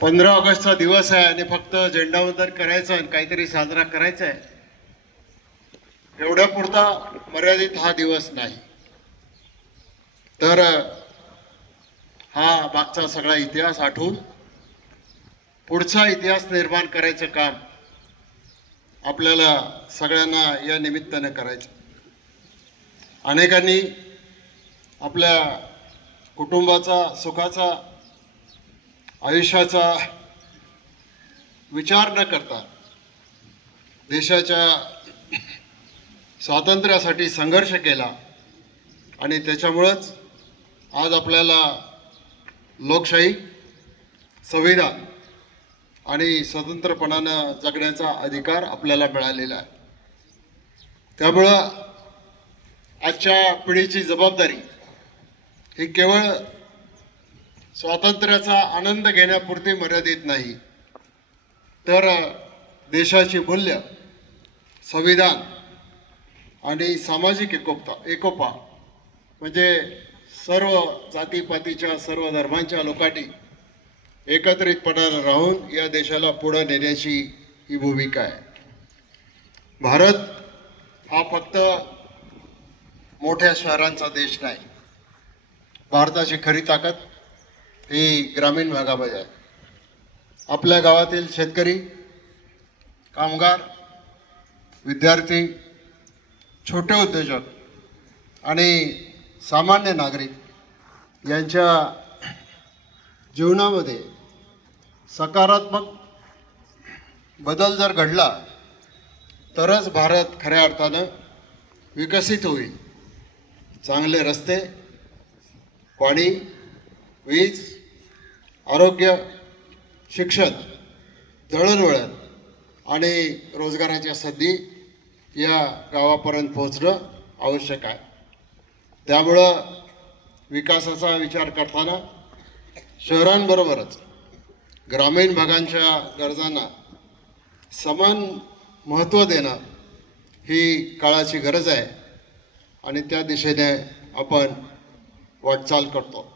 15 ऑगस्टचा दिवस आहे आणि फक्त झेंडावंदन करायचं आणि काहीतरी साजरा करायचा आहे एवढ्या पुरता मर्यादित हा दिवस नाही, तर हा मागचा सगळा इतिहास आठवून पुढचा इतिहास निर्माण करायचं काम आपल्याला सगळ्यांना या निमित्ताने करायचं। अनेकांनी आपल्या कुटुंबाचा सुखाचा आयुष्याचा विचार न करता देशाच्या स्वातंत्र्यासाठी संघर्ष केला आणि त्याच्यामुळेच आज आपल्याला लोकशाही, संविधान आणि स्वतंत्रपणानं जगण्याचा अधिकार आपल्याला मिळालेला आहे। त्यामुळं आजच्या पिढीची जबाबदारी ही केवळ स्वातंत्र्याचा आनंद घेण्यापुरती मर्यादित नाही, तर देशाची मूल्य, संविधान आणि सामाजिक एकोपा म्हणजे सर्व जातीपातीच्या, सर्व धर्मांच्या लोकांनी एकत्रितपणाने राहून या देशाला पुढे नेण्याची ही भूमिका आहे। भारत हा फक्त मोठ्या शहरांचा देश नाही, भारताची खरी ताकद ही ग्रामीण भागामध्ये आहे। आपल्या गावातील शेतकरी, कामगार, विद्यार्थी, छोटे उद्योजक आणि सामान्य नागरिक यांच्या जीवनामध्ये सकारात्मक बदल जर घडला तरच भारत खऱ्या अर्थानं विकसित होईल। चांगले रस्ते, पाणी, वीज, आरोग्य, शिक्षण, दळणवळण आणि रोजगाराच्या संधी या गावापर्यंत पोहोचणं आवश्यक आहे। त्यामुळं विकासाचा विचार करताना शहरांबरोबरच ग्रामीण भागांच्या गरजांना समान महत्त्व देणं ही काळाची गरज आहे आणि त्या दिशेने आपण वाटचाल करतो।